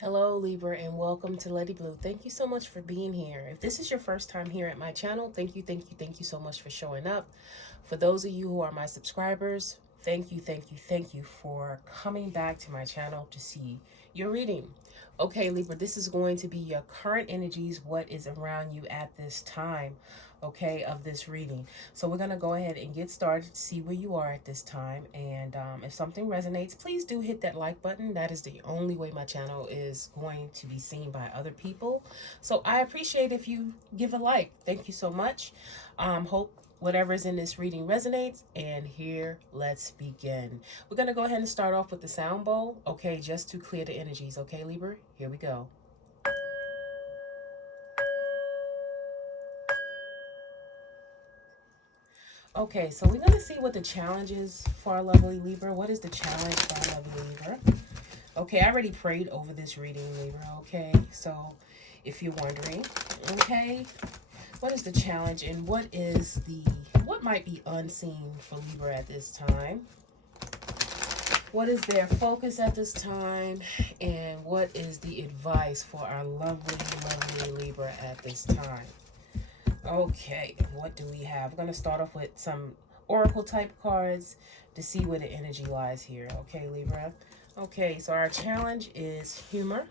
Hello, Libra, and welcome to Letiblu. Thank you so much for being here. If this is your first time here at my channel, thank you so much for showing up. For those of you who are my subscribers, thank you for coming back to my channel to see your reading. Okay, Libra, this is going to be your current energies, what is around you at this time, okay, of this reading. So we're going to go ahead and get started, see where you are at this time. And if something resonates, please do hit that like button. That is the only way my channel is going to be seen by other people. So I appreciate if you give a like. Thank you so much. Hope whatever's in this reading resonates. And here, let's begin. We're going to go ahead and start off with the sound bowl, okay, just to clear the energies. Okay, Libra, here we go. Okay, so we're going to see what the challenge is for our lovely Libra. What is the challenge for our lovely Libra? Okay, I already prayed over this reading, Libra, okay? So if you're wondering, okay, what is the challenge and what might be unseen for Libra at this time? What is their focus at this time? And what is the advice for our lovely Libra at this time? Okay, what do we have? We're going to start off with some oracle type cards to see where the energy lies here. Okay, Libra. Okay, so our challenge is humor.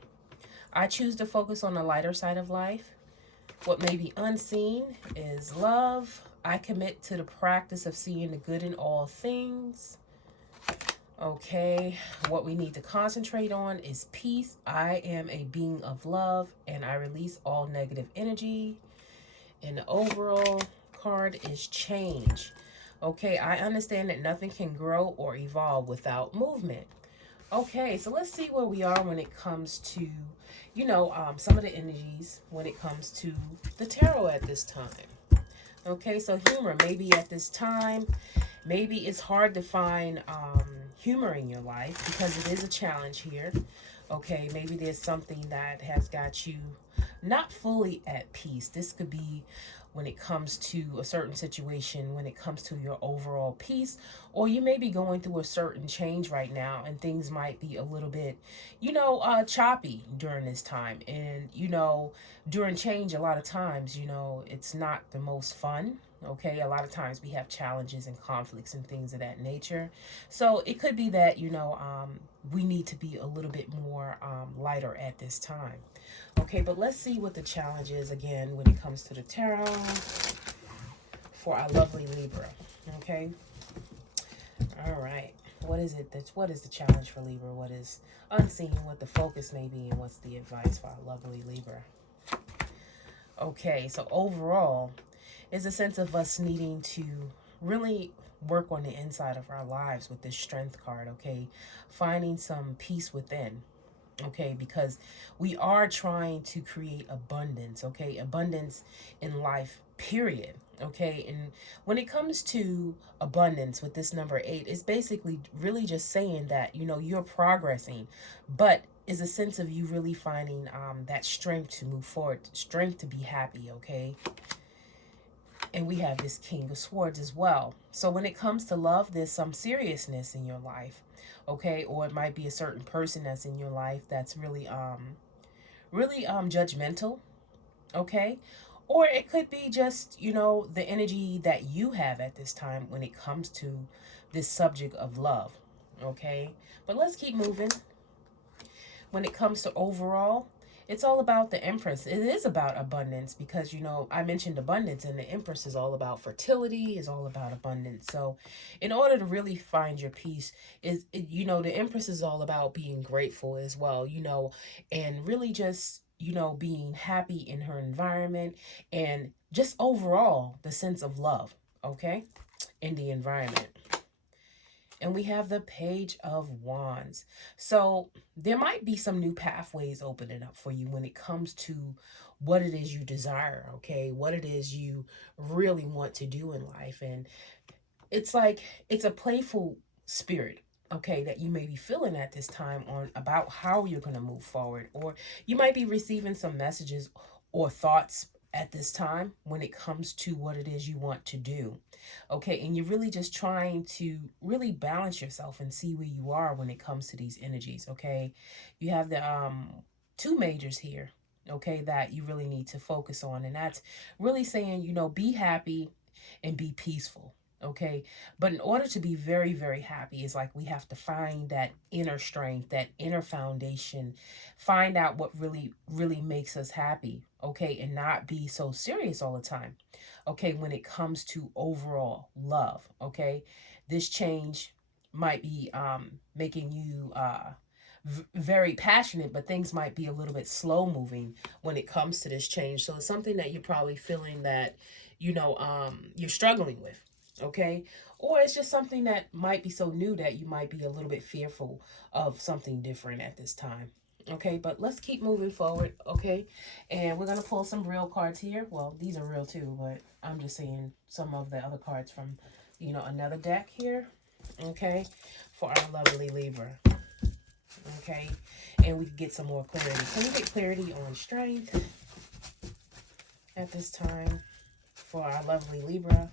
I choose to focus on the lighter side of life. What may be unseen is love. I commit to the practice of seeing the good in all things. Okay, what we need to concentrate on is peace. I am a being of love and I release all negative energy. And the overall card is change. Okay, I understand that nothing can grow or evolve without movement. Okay, so let's see where we are when it comes to, some of the energies when it comes to the tarot at this time. Okay, so humor, maybe at this time, maybe it's hard to find humor in your life because it is a challenge here. Okay, maybe there's something that has got you not fully at peace. This could be when it comes to a certain situation, when it comes to your overall peace, or you may be going through a certain change right now and things might be a little bit, choppy during this time. And, during change, a lot of times, it's not the most fun. Okay, a lot of times we have challenges and conflicts and things of that nature. So it could be that, we need to be a little bit more lighter at this time. Okay, but let's see what the challenge is again when it comes to the tarot for our lovely Libra. Okay, all right. What is the challenge for Libra? What is unseen? What the focus may be, and what's the advice for our lovely Libra? Okay, so overall, is a sense of us needing to really work on the inside of our lives with this strength card. Okay, finding some peace within. Okay, because we are trying to create abundance. Okay, abundance in life, period. Okay, and when it comes to abundance with this number 8, it's basically really just saying that you're progressing, but is a sense of you really finding that strength to move forward, strength to be happy. Okay, and we have this King of Swords as well. So when it comes to love, there's some seriousness in your life, okay? Or it might be a certain person that's in your life that's really judgmental, okay? Or it could be just, the energy that you have at this time when it comes to this subject of love, okay? But let's keep moving. When it comes to overall, it's all about the Empress. It is about abundance because, I mentioned abundance, and the Empress is all about fertility, is all about abundance. So in order to really find your peace, the Empress is all about being grateful as well, and really just, being happy in her environment and just overall the sense of love, okay, in the environment. And we have the Page of Wands. So there might be some new pathways opening up for you when it comes to what it is you desire, okay? What it is you really want to do in life. And it's like it's a playful spirit, okay, that you may be feeling at this time on about how you're going to move forward. Or you might be receiving some messages or thoughts at this time when it comes to what it is you want to do. Okay, and you're really just trying to really balance yourself and see where you are when it comes to these energies. Okay, you have the two majors here, okay, that you really need to focus on. And that's really saying, be happy and be peaceful. Okay. But in order to be very, very happy, is like we have to find that inner strength, that inner foundation, find out what really, really makes us happy. Okay. And not be so serious all the time. Okay. When it comes to overall love. Okay. This change might be making you very passionate, but things might be a little bit slow moving when it comes to this change. So it's something that you're probably feeling that, you're struggling with, okay? Or it's just something that might be so new that you might be a little bit fearful of something different at this time. Okay, but let's keep moving forward, okay? And we're going to pull some real cards here. Well, these are real too, but I'm just saying some of the other cards from, another deck here, okay, for our lovely Libra. Okay, and we can get some more clarity. Can we get clarity on strength at this time for our lovely Libra?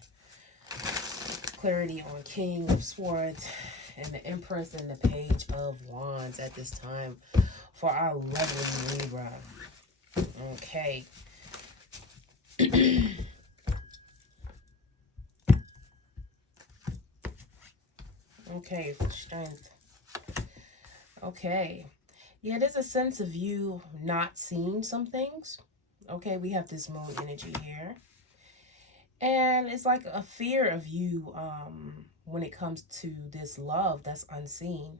Clarity on King of Swords and the Empress and the Page of Wands at this time for our lovely Libra. Okay. Okay, for strength. Okay. Yeah, there's a sense of you not seeing some things. Okay, we have this moon energy here. And it's like a fear of you when it comes to this love that's unseen.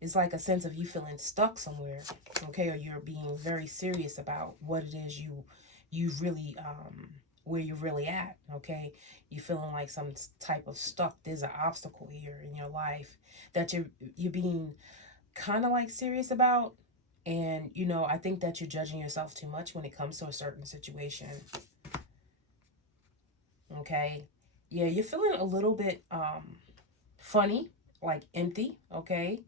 It's like a sense of you feeling stuck somewhere. Okay, or you're being very serious about what it is you really where you're really at. Okay, you feeling like some type of stuck. There's an obstacle here in your life that you're being kind of like serious about. And I think that you're judging yourself too much when it comes to a certain situation. Okay, yeah, you're feeling a little bit funny, like empty, okay,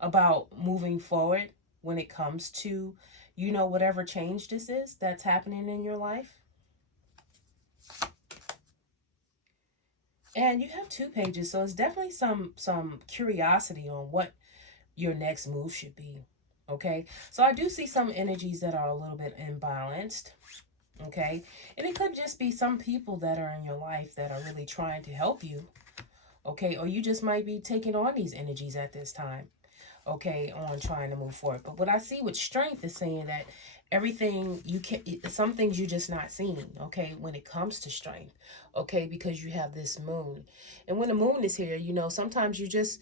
about moving forward when it comes to whatever change this is that's happening in your life. And you have two pages, so it's definitely some curiosity on what your next move should be. Okay, so I do see some energies that are a little bit imbalanced. Okay, and it could just be some people that are in your life that are really trying to help you. Okay, or you just might be taking on these energies at this time. Okay, on trying to move forward. But what I see with strength is saying that everything you can, some things you're just not seeing, okay, when it comes to strength, okay, because you have this moon. And when the moon is here, sometimes you just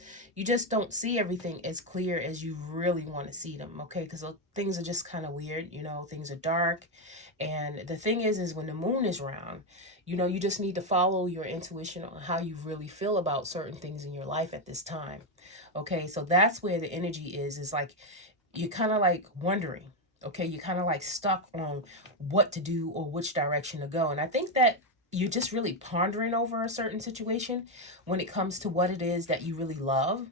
don't see everything as clear as you really want to see them, okay, because things are just kind of weird, things are dark. And the thing is when the moon is round, you just need to follow your intuition on how you really feel about certain things in your life at this time. Okay, so that's where the energy is like you're kind of like wondering, okay, you're kind of like stuck on what to do or which direction to go. And I think that you're just really pondering over a certain situation when it comes to what it is that you really love.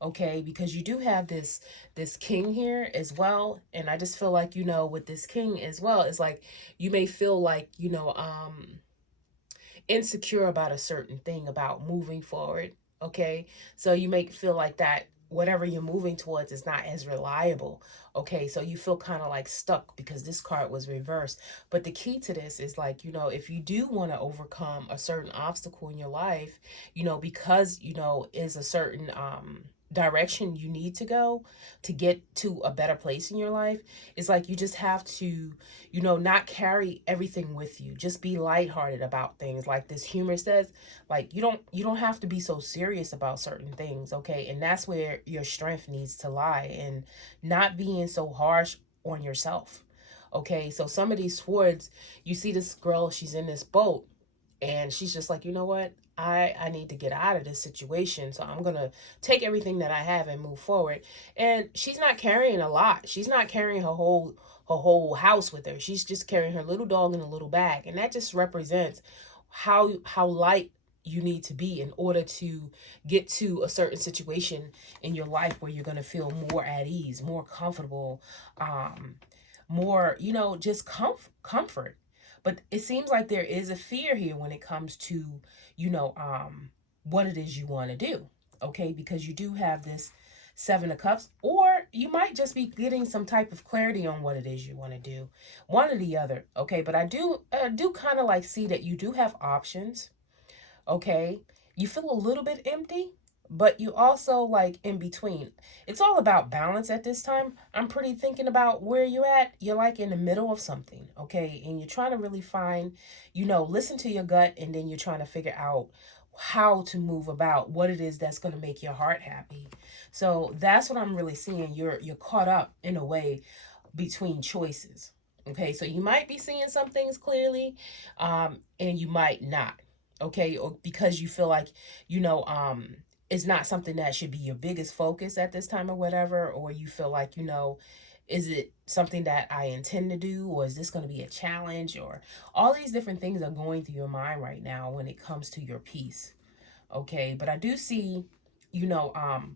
Okay, because you do have this king here as well. And I just feel like, with this king as well, it's like you may feel like, insecure about a certain thing, about moving forward. Okay, so you may feel like that whatever you're moving towards is not as reliable. Okay, so you feel kind of like stuck because this card was reversed. But the key to this is like, if you do want to overcome a certain obstacle in your life, because is a certain direction you need to go to get to a better place in your life, it's like you just have to not carry everything with you. Just be lighthearted about things. Like this humor says, like you don't have to be so serious about certain things. Okay, and that's where your strength needs to lie, and not being so harsh on yourself. Okay, so some of these swords, you see this girl, she's in this boat, and she's just like, you know what? I need to get out of this situation. So I'm going to take everything that I have and move forward. And she's not carrying a lot. She's not carrying her whole house with her. She's just carrying her little dog in a little bag. And that just represents how light you need to be in order to get to a certain situation in your life where you're going to feel more at ease, more comfortable, more, just comfort. But it seems like there is a fear here when it comes to, what it is you want to do. Okay, because you do have Seven of Cups, or you might just be getting some type of clarity on what it is you want to do, one or the other. Okay, but I do kind of like see that you do have options. Okay, you feel a little bit empty, but you also like in between. It's all about balance at this time. I'm pretty thinking about where you're at. You're like in the middle of something. Okay, and you're trying to really find, listen to your gut, and then you're trying to figure out how to move about what it is that's going to make your heart happy. So that's what I'm really seeing. You're caught up in a way between choices. Okay, so you might be seeing some things clearly, and you might not. Okay, or because you feel like, it's not something that should be your biggest focus at this time or whatever, or you feel like, is it something that I intend to do, or is this going to be a challenge, or all these different things are going through your mind right now when it comes to your peace. Okay, but I do see,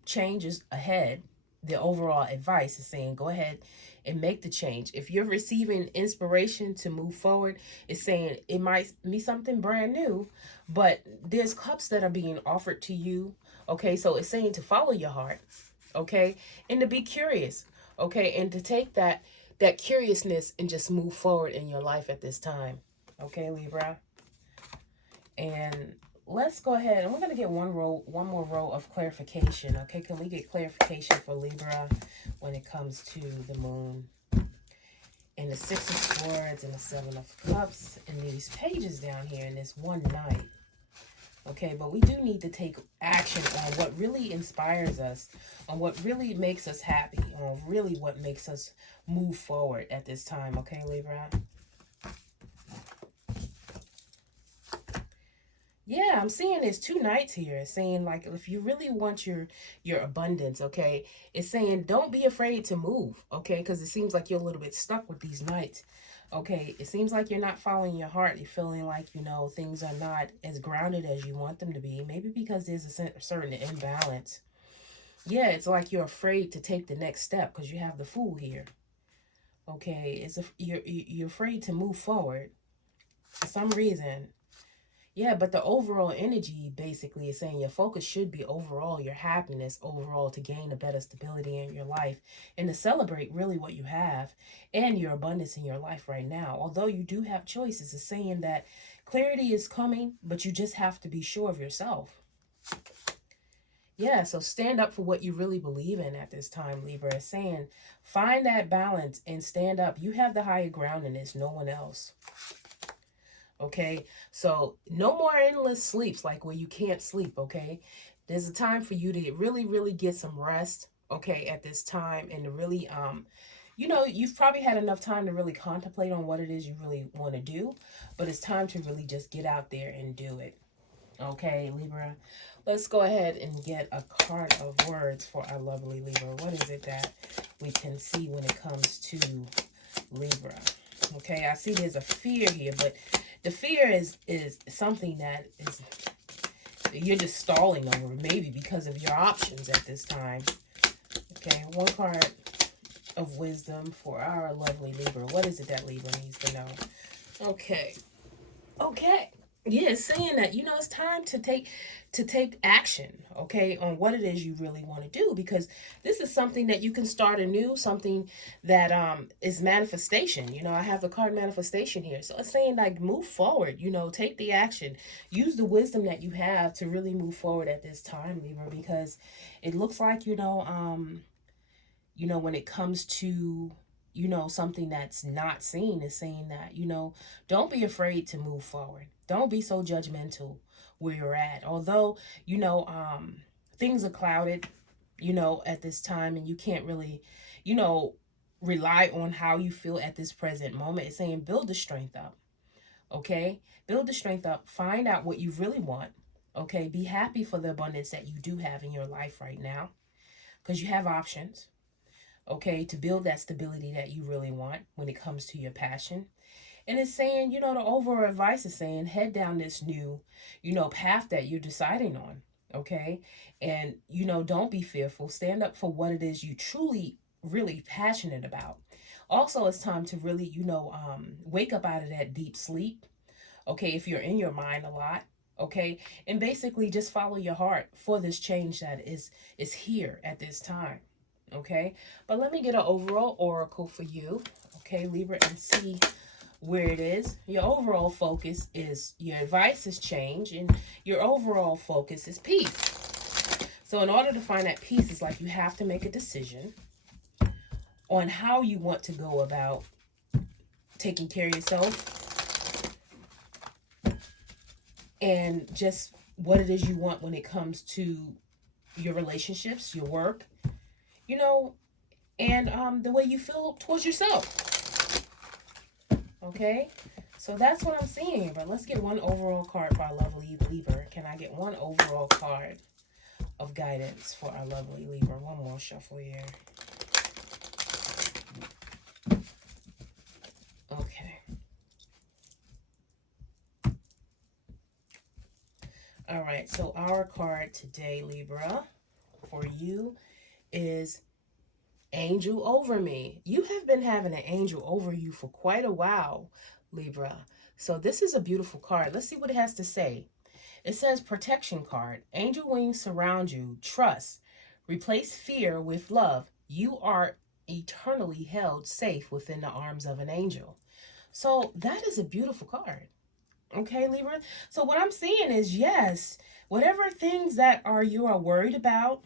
changes ahead. The overall advice is saying go ahead and make the change. If you're receiving inspiration to move forward, it's saying it might be something brand new, but there's cups that are being offered to you. Okay, so it's saying to follow your heart, okay, and to be curious, okay, and to take that curiousness and just move forward in your life at this time. Okay, Libra. And let's go ahead and we're going to get one more row of clarification. Okay, can we get clarification for Libra when it comes to the moon and the Six of Swords and the Seven of Cups and these pages down here in this one night? Okay, but we do need to take action on what really inspires us, on what really makes us happy, on really what makes us move forward at this time. Okay, Libra? Yeah, I'm seeing there's two knights here. It's saying like if you really want your abundance, okay, it's saying don't be afraid to move, okay, because it seems like you're a little bit stuck with these knights. Okay, it seems like you're not following your heart. You're feeling like, things are not as grounded as you want them to be. Maybe because there's a certain imbalance. Yeah, it's like you're afraid to take the next step because you have the Fool here. Okay, you're afraid to move forward for some reason. Yeah, but the overall energy basically is saying your focus should be overall your happiness, overall to gain a better stability in your life and to celebrate really what you have and your abundance in your life right now. Although you do have choices, it's saying that clarity is coming, but you just have to be sure of yourself. Yeah, so stand up for what you really believe in at this time, Libra. It's saying find that balance and stand up. You have the higher ground in this, no one else. Okay, so no more endless sleeps like where you can't sleep. Okay, there's a time for you to really get some rest, okay, at this time, and to really you've probably had enough time to really contemplate on what it is you really want to do, but it's time to really just get out there and do it. Okay, Libra, let's go ahead and get a card of words for our lovely Libra. What is it that we can see when it comes to Libra? Okay, I see there's a fear here, but the fear is something that is you're just stalling over, maybe because of your options at this time. Okay, one card of wisdom for our lovely Libra. What is it that Libra needs to know? Okay. Okay. Yeah, it's saying that, it's time to take action, okay, on what it is you really want to do, because this is something that you can start anew, something that is manifestation. I have the card manifestation here. So it's saying like move forward, take the action. Use the wisdom that you have to really move forward at this time, Libra, because it looks like, when it comes to something that's not seen, is saying that, don't be afraid to move forward. Don't be so judgmental where you're at. Although, things are clouded, at this time, and you can't really, rely on how you feel at this present moment. It's saying build the strength up, okay? Build the strength up. Find out what you really want, okay? Be happy for the abundance that you do have in your life right now, because you have options, okay, to build that stability that you really want when it comes to your passion. And it's saying, the overall advice is saying head down this new, path that you're deciding on, okay? And, don't be fearful. Stand up for what it is you truly, really passionate about. Also, it's time to really, wake up out of that deep sleep, okay, if you're in your mind a lot, Okay, and basically just follow your heart for this change that is here at this time. Okay, but let me get an overall oracle for you, okay, Libra, and see where it is. Your overall focus is your advice is change, and your overall focus is peace. So in order to find that peace, it's like you have to make a decision on how you want to go about taking care of yourself and just what it is you want when it comes to your relationships, your work, you know, and the way you feel towards yourself. Okay, so that's what I'm seeing. But let's get one overall card for our lovely Libra. Can I get one overall card of guidance for our lovely Libra? One more shuffle here. Okay. All right, so our card today, Libra, for you is Angel Over Me. You have been having an angel over you for quite a while, Libra. So this is a beautiful card. Let's see what it has to say. It says protection card. Angel wings surround you. Trust. Replace fear with love. You are eternally held safe within the arms of an angel. So that is a beautiful card. Okay, Libra. So what I'm seeing is, yes, whatever things that you are worried about,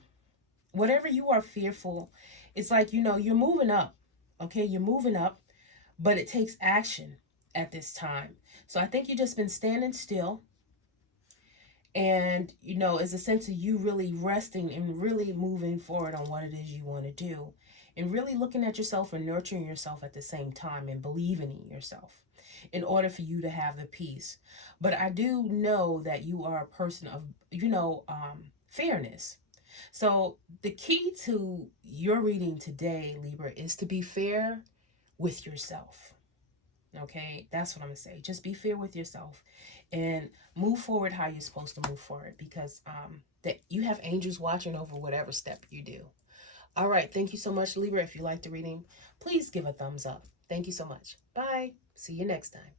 whatever you are fearful, it's like, you're moving up. Okay, you're moving up, but it takes action at this time. So I think you've just been standing still. And, it's a sense of you really resting and really moving forward on what it is you want to do. And really looking at yourself and nurturing yourself at the same time and believing in yourself in order for you to have the peace. But I do know that you are a person of, fairness. So the key to your reading today, Libra, is to be fair with yourself. Okay, that's what I'm going to say. Just be fair with yourself and move forward how you're supposed to move forward, because that you have angels watching over whatever step you do. All right, thank you so much, Libra. If you liked the reading, please give a thumbs up. Thank you so much. Bye. See you next time.